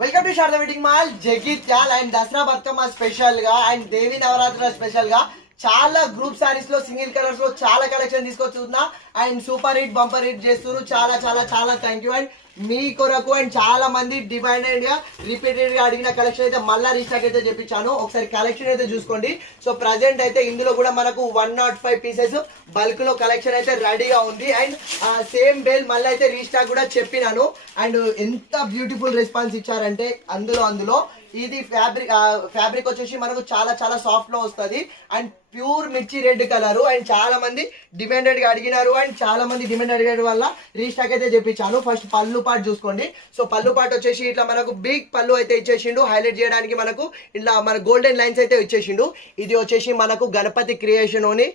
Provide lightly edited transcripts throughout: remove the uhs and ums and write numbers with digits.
Welcome to Sharada wedding mall Jagtial. And Dasara Bathukamma special గా and దేవి నవరాత్రుల special గా చాలా గ్రూప్ సారీస్ లో సింగిల్ కలర్స్ లో చాలా కలెక్షన్ తీసుకొస్తున్నా. And super hit bumper hit చేస్తున్నారు. చాలా చాలా చాలా థ్యాంక్ యూ. అండ్ మీ కొరకు అండ్ చాలా మంది డిమాండెడ్ గా రిపీటెడ్ గా అడిగిన కలెక్షన్ అయితే మళ్ళీ రీస్టాక్ అయితే చెప్పించాను. ఒకసారి కలెక్షన్ అయితే చూసుకోండి. సో ప్రజెంట్ అయితే ఇందులో కూడా మనకు 105 పీసెస్ బల్క్ లో కలెక్షన్ అయితే రెడీగా ఉంది. అండ్ సేమ్ బేల్ మళ్ళీ అయితే రీస్టాక్ కూడా చెప్పినాను. అండ్ ఎంత బ్యూటిఫుల్ రెస్పాన్స్ ఇచ్చారంటే అందులో ఇది ఫ్యాబ్రిక్ వచ్చేసి మనకు చాలా చాలా సాఫ్ట్ లో వస్తుంది. అండ్ ప్యూర్ మిర్చి రెడ్ కలర్. అండ్ చాలా మంది డిమాండెడ్ గా అడిగినారు. అండ్ చాలా మంది డిమాండ్ అడిగడం వల్ల రీస్టాక్ అయితే చెప్పించాను. ఫస్ట్ పళ్ళు పాటు చూసుకోండి. సో పళ్ళు పాటు వచ్చేసి ఇట్లా మనకు బిగ్ పళ్ళు అయితే ఇచ్చేసిండు. హైలైట్ చేయడానికి మనకు ఇట్లా మన గోల్డెన్ లైన్స్ అయితే ఇచ్చేసిండు. ఇది వచ్చేసి మనకు గణపతి క్రియేషన్ అని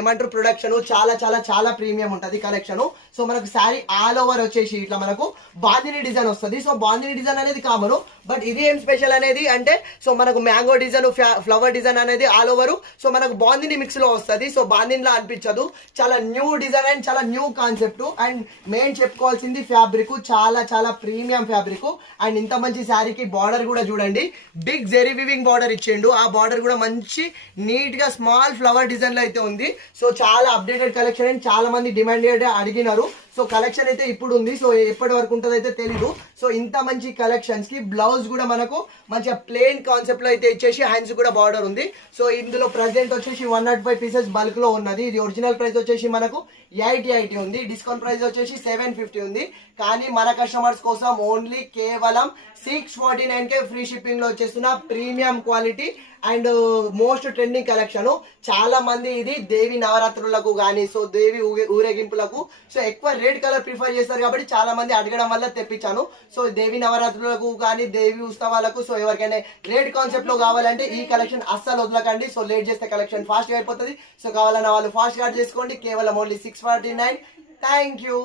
ఏమంటారు ప్రొడక్షన్. చాలా చాలా చాలా ప్రీమియం ఉంటుంది కలెక్షన్. సో మనకు శారీ ఆల్ ఓవర్ వచ్చేసి ఇట్లా మనకు బాందిని డిజైన్ వస్తుంది. సో బాందిని డిజైన్ అనేది కామన్, బట్ ఇది ఏం స్పెషల్ అనేది అంటే సో మనకు మ్యాంగో డిజైన్ ఫ్లవర్ డిజైన్ అనేది ఆల్ ఓవర్. సో మనకు బాందిని మిక్స్ లో వస్తుంది. సో బాందిని లా అనిపించదు. చాలా న్యూ డిజైన్ అండ్ చాలా న్యూ కాన్సెప్ట్. అండ్ మెయిన్ చెప్పుకోవాల్సింది ఫ్యాబ్రిక్ చాలా చాలా ప్రీమియం ఫ్యాబ్రిక్. అండ్ ఇంత మంచి శారీకి బార్డర్ కూడా చూడండి, బిగ్ జెరీ వివింగ్ బార్డర్ ఇచ్చిండు. ఆ బార్డర్ కూడా మంచి నీట్ గా స్మాల్ ఫ్లవర్ డిజైన్ లో అయితే ఉంది. సో చాలా అప్డేటెడ్ కలెక్షన్ అండ్ చాలా మంది డిమాండెడ్ అడిగినారు. సో కలెక్షన్ అయితే ఇప్పుడు ఉంది. సో ఎప్పటి వరకు ఉంటుందో అయితే తెలీదు. సో ఇంత మంచి కలెక్షన్స్ కి బ్లౌజ్ కూడా మనకు మంచిగా ప్లెయిన్ కాన్సెప్ట్ లో అయితే ఇచ్చేసి హ్యాండ్స్ కూడా బార్డర్ ఉంది. సో ఇందులో ప్రెసెంట్ వచ్చేసి 105 పీసెస్ బల్క్ లో ఉన్నది. ఇది ఒరిజినల్ ప్రైస్ వచ్చేసి మనకు 880 ఉంది. డిస్కౌంట్ ప్రైస్ వచ్చేసి 750 ఉంది. కానీ మన కస్టమర్స్ కోసం ఓన్లీ కేవలం 649 ఫ్రీ షిప్పింగ్ లో వచ్చేస్తున్న premium quality and most trending collection. చాలా మంది ఇది దేవి నవరాత్రులకు కానీ సో దేవి ఊరేగింపులకు సో ఎక్కువ రెడ్ కలర్ ప్రిఫర్ చేస్తారు కాబట్టి చాలా మంది అడగడం వల్ల తెప్పించాను. సో దేవి నవరాత్రులకు కానీ దేవి ఉత్సవాలకు సో ఎవరికైనా రెడ్ కాన్సెప్ట్ లో కావాలంటే ఈ కలెక్షన్ అస్సలు వదలకండి. సో లేట్ చేస్తే కలెక్షన్ ఫాస్ట్ గా అయిపోతుంది. సో కావాలన్న వాళ్ళు ఫాస్ట్ గా చేసుకోండి. కేవలం ఓన్లీ 649. Thank you.